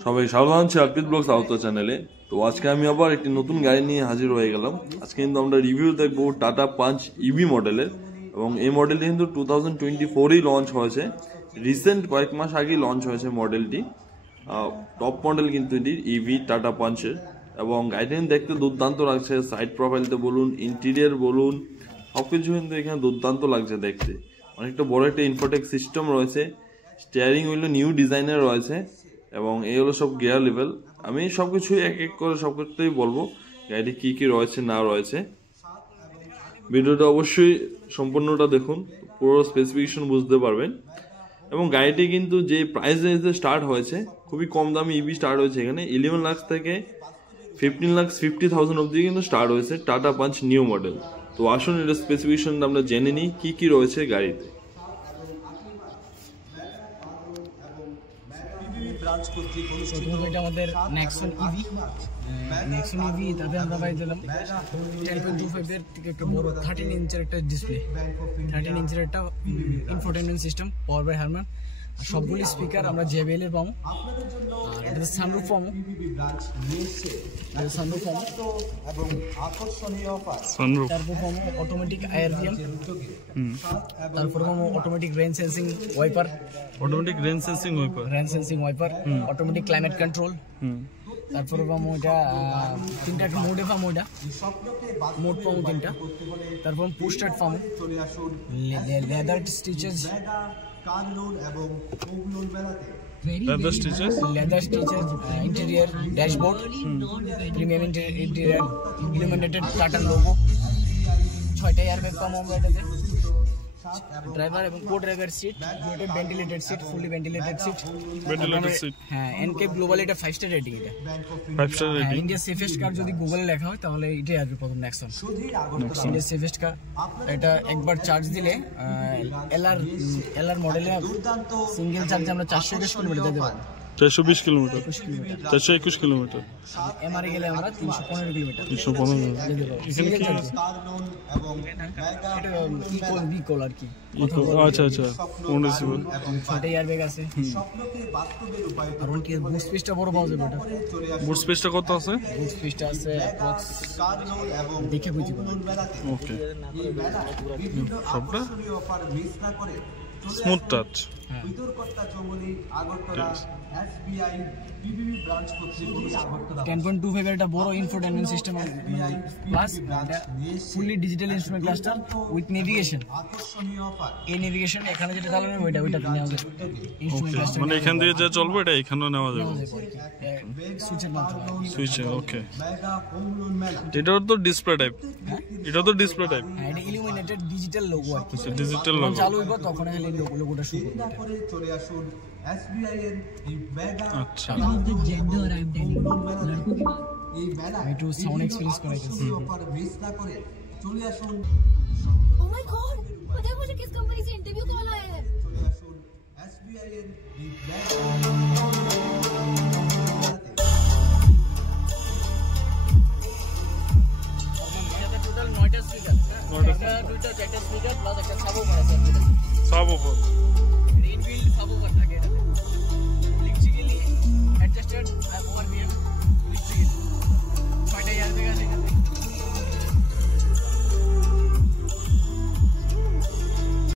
সবাই স্বাগত জানাচ্ছি আরপিত ব্লগস আউটডোর চ্যানেলে। তো আজকে আমি আবার একটি নতুন গাড়ি নিয়ে হাজির হয়ে গেলাম। আজকে কিন্তু আমরা রিভিউ দেখবো টাটা পাঞ্চ ইভি মডেলের, এবং এই মডেলটি কিন্তু 2024-ই লঞ্চ হয়েছে। রিসেন্ট কয়েক মাস আগেই লঞ্চ হয়েছে মডেলটি। টপ মডেল কিন্তু এটি ইভি টাটা পাঞ্চের, এবং গাড়িটি দেখতে দুর্দান্ত লাগছে। সাইড প্রোফাইলতে বলুন, ইন্টেরিয়ার বলুন, সবকিছু কিন্তু এখানে দুর্দান্ত লাগছে দেখতে। অনেকটা বড় একটা ইনফোটেক সিস্টেম রয়েছে, স্টিয়ারিং হুইলও নিউ ডিজাইনের রয়েছে, এবং এই হলো সব গিয়ার লেভেল। আমি সবকিছু এক এক করে সব করতেই বলবো গাড়িটি কি কি রয়েছে না রয়েছে। ভিডিওটা অবশ্যই সম্পূর্ণটা দেখুন, পুরো স্পেসিফিকেশন বুঝতে পারবেন। এবং গাড়িটি কিন্তু যে প্রাইস রেঞ্জে স্টার্ট হয়েছে, খুবই কম দামে ইভি স্টার্ট হয়েছে। এখানে 11 লাখ থেকে 15,50,000 অবধি কিন্তু স্টার্ট হয়েছে টাটা পাঞ্চ নিউ মডেল। তো আসুন এটা স্পেসিফিকেশনটা আমরা জেনে নিই কি কি রয়েছে গাড়িতে। এটা আমাদের নেক্সন ইভি তাতে আমরা পাই দিলাম 10.25 এর থেকে একটু বড় 13 ইঞ্চের একটা ডিসপ্লে, 13 ইঞ্চের একটা infotainment system, power by Harman. সবগুলি স্পিকার আমরা জেবিএল এর পাবো। আর এটা সানরুফ পাবো, তারপর পাবো অটোমেটিক আইআরভিএম, তারপর পাবো automatic rain sensing wiper, automatic climate control. তারপরে পাবো এটা তিনটা মোডে পাবো, এটা মোড পাবো তিনটা। তারপর পুশ স্টার্ট পাবো, leather stitches, interior dashboard, premium interior, illuminated Tata logo, 6টা এয়ারব্যাগ পাবো আমরা এটাতে। ড্রাইভার এবং কো ড্রাইভার সিট, দুটো ventilated seat, fully ventilated seat. হ্যাঁ, এনকে গ্লোবাল এটা 5 স্টার রেটিং, এটা 5 star rating. India safest car যদি গুগলে লেখা হয় তাহলে এটাই আসবে প্রথম, নেক্সন ইন্ডিয়া সেফেস্ট কার। এটা একবার চার্জ দিলে এলআর মডেলে সিঙ্গেল চার্জে আমরা 421 কিলোমিটার যেতে পারবো। 420 কিলোমিটার, 421 কিলোমিটার। এমআরএ গেলে আমরা 315 কিলোমিটার। ইকোল আর কি। আচ্ছা, 6টা এয়ারব্যাগ আছে। আর কি বুট স্পেসটা বড় পাওয়া যাবে। এটা বুট স্পেসটা কত আছে? বুট স্পেসটা আছে অ্যাপ্রক্স দেখে বুঝি। ওকে, সবটা স্মুথ টাচ। 10.25 এর একটা বড় infotainment system, plus fully digital instrument cluster with navigation. এই নেভিগেশন এখানে যেটা চালানো ওইটা নেওয়া যাবে। ইনস্ট্রুমেন্ট ক্লাস্টার মানে এখান দিয়ে যা চলবে এটা এখানেও নেওয়া যাবে সুইচের মাধ্যমে। সুইচে, ওকে। এটাও তো ডিসপ্লে টাইপ, হ্যাঁ এটা ইলুমিনেটেড ডিজিটাল লোগো আর কি। ডিজিটাল লোগো চালু হইব তখন এই লোগোটা শুরু হবে। আচ্ছা, একটু সাউন্ড এক্সপেরিয়েন্স করাইতেছি। Oh my God! पता है मुझे किस कंपनी से इंटरव्यू कॉल आया है? টোটাল 9টা স্পিকার, একটা 2টা 4টা স্পিকার প্লাস একটা সাবওুফার আছে। সাবওুফার